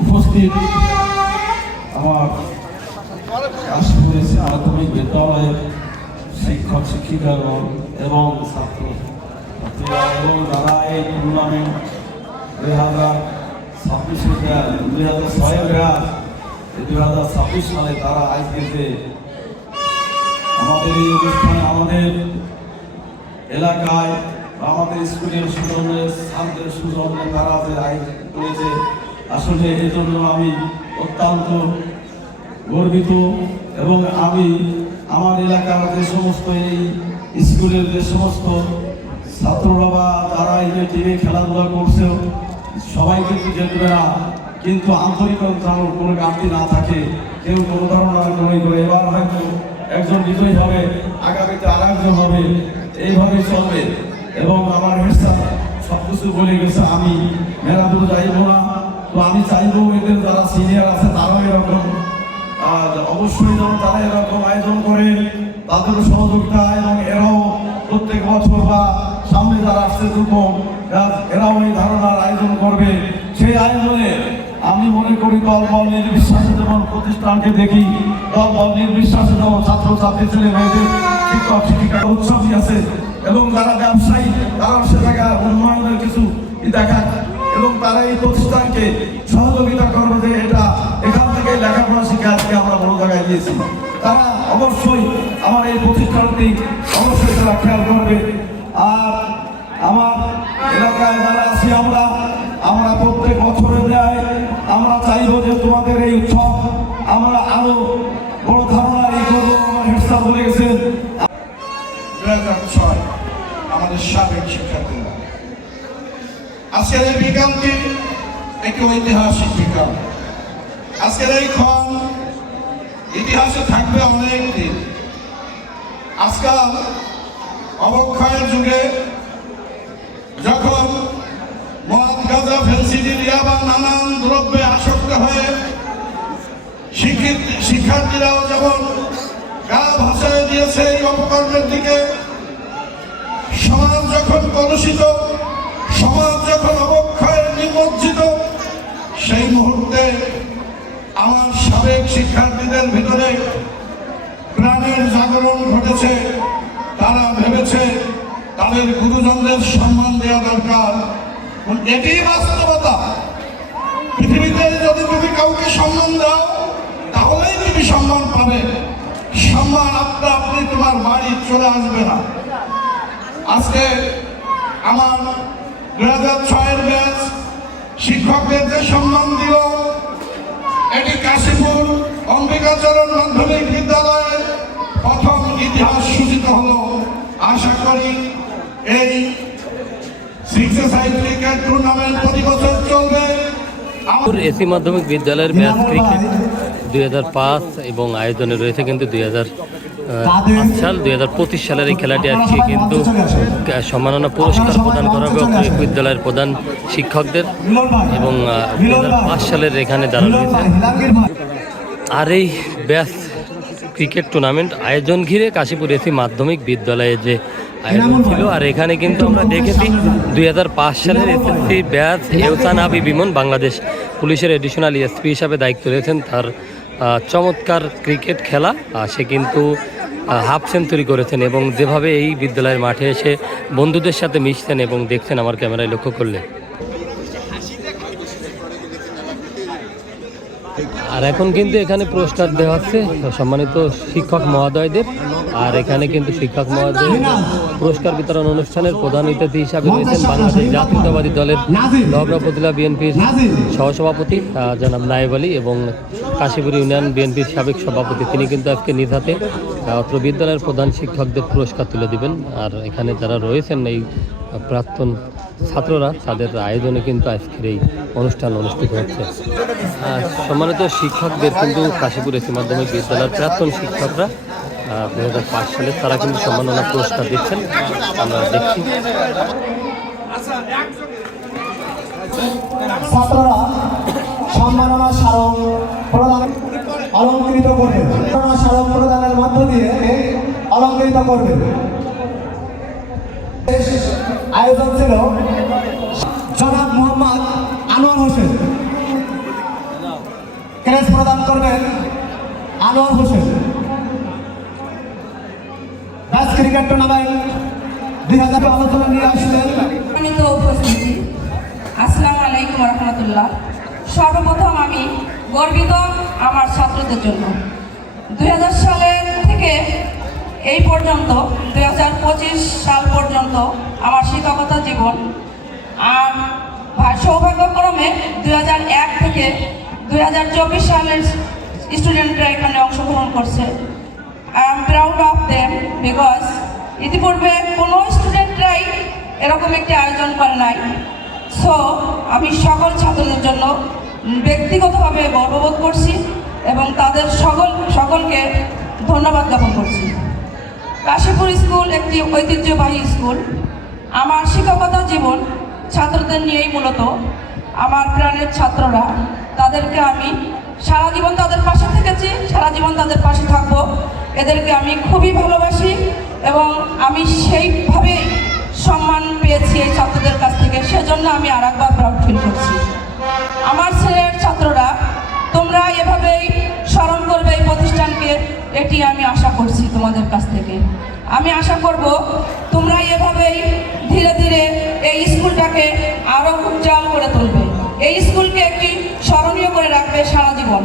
উপস্থিত আমার কাশীপুর প্রাথমিক বিদ্যালয়ের শিক্ষক শিক্ষিকা এবং ছাত্র ছাত্রীরা এবং যারা এই টুর্নামেন্ট 2026 সালে তারা আজকে যে আমাদের এই অনুষ্ঠানে আমাদের এলাকায় আমাদের স্কুলের সুজনের ছাত্রের সুজনের তারা যে আয়োজন করেছে, আসলে এই জন্য আমি অত্যন্ত গর্বিত। এবং আমি আমার এলাকার যে সমস্ত এই স্কুলের যে সমস্ত ছাত্ররা বা যারা এই যে টিমে খেলাধুলা করছে সবাই কিন্তু জিতবে না, কিন্তু আন্তরিকতার কোনো ঘাটতি না থাকে, কেউ কোনো ধরনের মনে করে এবার হয়তো একজন বিজয়ী হবে, আগামীতে আর একজন হবে, এইভাবেই চলবে। এবং আমার হেডস্যার সব কিছু বলে গেছে, আমি মেলাধুলো যাইব না। তো আমি চাইবো এদের যারা সিনিয়র আছে তারাও এরকম অবশ্যই যেন তারা এরকম আয়োজন করে, তাদেরও সহযোগিতা এবং এরাও প্রত্যেক বছর বা সামনে যারা আসছে দুর্গম এরাও এই ধারণার আয়োজন করবে। সেই আয়োজনে আমি মনে করি দল বল নির্বিশ্বাসে যেমন প্রতিষ্ঠানকে দেখি, দল বল নির্বিশ্বাসে যেমন ছাত্র ছাত্রী ছেলে মেয়েদের শিক্ষক শিক্ষিকা উৎসবই আছে এবং যারা ব্যবসায়ী তারাও সে জায়গায় উন্নয়নের কিছু দেখায় এবং তারা এই প্রতিষ্ঠানকে সহযোগিতা করবে যে এটা এখান থেকে লেখাপড়া শিখে আজকে আমরা বড় জায়গায় দিয়েছি। তারা অবশ্যই আমার এই প্রতিষ্ঠানটি অবশ্যই তারা খেয়াল করবে। আর আমার এলাকায় যারা আছি আমরা প্রত্যেক বছরে যাই, আমরা চাইবো যে তোমাদের এই উৎসব আমরা আরো বড় ধারণা এই করবো। আমার হেডস্যার বলে গেছেন 2006 আমাদের সাবেক শিক্ষার্থীরা। আজকের এই বিজ্ঞানটি একটি ঐতিহাসিক বিজ্ঞান। আজকের এই ক্ষণ ইতিহাসে থাকবে অনেক দিন। আজকাল অবক্ষয়ের যুগে যখন মদ গাঁজা ফেন্সিডিল ইয়াবা নানান দ্রব্যে আসক্ত হয়ে শিক্ষার্থীরাও যেমন গা ভাসায় দিয়েছে এই অপকর্মের দিকে, সমাজ যখন কলুষিত, সমাজ যখন অবক্ষয়ে নিমজ্জিত, সেই মুহূর্তে আমার সাবেক শিক্ষার্থীদের ভিতরে প্রাণের জাগরণ ঘটেছে। তারা ভেবেছে তাদের গুরুজনদের সম্মান দেওয়া দরকার। এটি বাস্তবতা। পৃথিবীতে যদি তুমি কাউকে সম্মান দাও তাহলেই তুমি সম্মান পাবে। সম্মান আপনি তোমার বাড়ি চলে আসবে না। আজকে আমার 2006 ব্যাচ শিক্ষকদের যে সম্মান দিল, এটি কাশীপুর অম্বিকাচরণ মাধ্যমিক বিদ্যালয়ের প্রথম ইতিহাস সূচিত হলো। আশা করি এই 6-a-side ক্রিকেট টুর্নামেন্ট প্রতি বছর চলবে। এসি মাধ্যমিক বিদ্যালয়ের ব্যাচ ক্রিকেট 2005 এবং আয়োজনে রয়েছে কিন্তু 2008 সাল 2025 সালের এই খেলাটি আজকে কিন্তু সম্মাননা পুরস্কার প্রদান করা হবে বিদ্যালয়ের প্রধান শিক্ষকদের এবং 2005 সালের এখানে যারা রয়েছে। আর এই ব্যাচ ক্রিকেট টুর্নামেন্ট আয়োজন ঘিরে কাশীপুর এসি মাধ্যমিক বিদ্যালয়ে যে আয়োজন ছিল। আর এখানে কিন্তু আমরা দেখেছি 2005 সালের এসএসসি ব্যাচ এহসান হাবিব ইমন বাংলাদেশ পুলিশের এডিশনাল এসপি হিসাবে দায়িত্ব রয়েছেন। তার চমৎকার ক্রিকেট খেলা, সে কিন্তু হাফ সেঞ্চুরি করেছেন এবং যেভাবে এই বিদ্যালয়ের মাঠে এসে বন্ধুদের সাথে মিশছেন এবং দেখছেন আমার ক্যামেরায় লক্ষ্য করলে। আর এখন কিন্তু এখানে পুরস্কার দেওয়া হচ্ছে সম্মানিত শিক্ষক মহোদয়দের। আর এখানে কিন্তু শিক্ষক মহোদয় পুরস্কার বিতরণ অনুষ্ঠানের প্রধান অতিথি হিসাবে রয়েছেন বাংলাদেশ জাতীয়তাবাদী দলের নওগাঁ উপজেলা বিএনপির সহসভাপতি জনাব নায়েব আলী এবং কাশীপুর ইউনিয়ন বিএনপির সাবেক সভাপতি। তিনি কিন্তু আজকে নিজ হাতে অত্র বিদ্যালয়ের প্রধান শিক্ষকদের পুরস্কার তুলে দিবেন। আর এখানে যারা রয়েছেন এই প্রাক্তন ছাত্ররা, তাদের আয়োজনে কিন্তু আজকের এই অনুষ্ঠান অনুষ্ঠিত হচ্ছে। সম্মানিত শিক্ষকদের কিন্তু কাশীপুর এসি মাধ্যমিক বিদ্যালয়ের প্রাক্তন শিক্ষকরা 2005 সালে তারা কিন্তু সম্মাননা পুরস্কার দিচ্ছেন, আমরা দেখছি। ছাত্ররা সম্মাননা স্মারক প্রদান অলঙ্কৃত করবে, স্মারক প্রদানের মধ্য দিয়ে অলঙ্কৃত করবে। আয়োজন ছিল জনাব মোহাম্মদ আনোয়ার হোসেন। ব্যাস ক্রিকেট টুর্নামেন্ট 2000 আলোচনা নিয়ে আসলেন। সম্মানিত উপস্থিতি, আসসালামু আলাইকুম রহমতুল্লাহ। সর্বপ্রথম আমি গর্বিত আমার ছাত্রদের জন্য। 2000 সালের থেকে এই পর্যন্ত 2025 সাল পর্যন্ত আমার শিক্ষকতা জীবন। আর সৌভাগ্যক্রমে 2001 থেকে 2024 সালের স্টুডেন্টরা এখানে অংশগ্রহণ করছে। I am proud of them because ইতিপূর্বে কোনো স্টুডেন্টরাই এরকম একটি আয়োজন করে নাই। সো আমি সকল ছাত্রদের জন্য ব্যক্তিগতভাবে গর্ববোধ করছি এবং তাদের সকলকে ধন্যবাদ জ্ঞাপন করছি। কাশীপুর স্কুল একটি ঐতিহ্যবাহী স্কুল। আমার শিক্ষকতা জীবন ছাত্রদের নিয়েই মূলত। আমার প্রাণের ছাত্ররা, তাদেরকে আমি সারা জীবন তাদের পাশে থেকেছি, সারা জীবন তাদের পাশে থাকবো। এদেরকে আমি খুবই ভালোবাসি এবং আমি সেইভাবেই সম্মান পেয়েছি এই ছাত্রদের কাছ থেকে। সেজন্য আমি আর একবার প্রাউড ফিল করছি। আমার ছেলের ছাত্ররা, তোমরা এভাবেই স্মরণ করবে এই প্রতিষ্ঠানকে, এটি আমি আশা করছি তোমাদের কাছ থেকে। আমি আশা করব তোমরা এভাবেই ধীরে ধীরে এই স্কুলটাকে আরও উজ্জ্বল করে তুলবে, এই স্কুলকে একটি স্মরণীয় করে রাখবে সারা জীবন।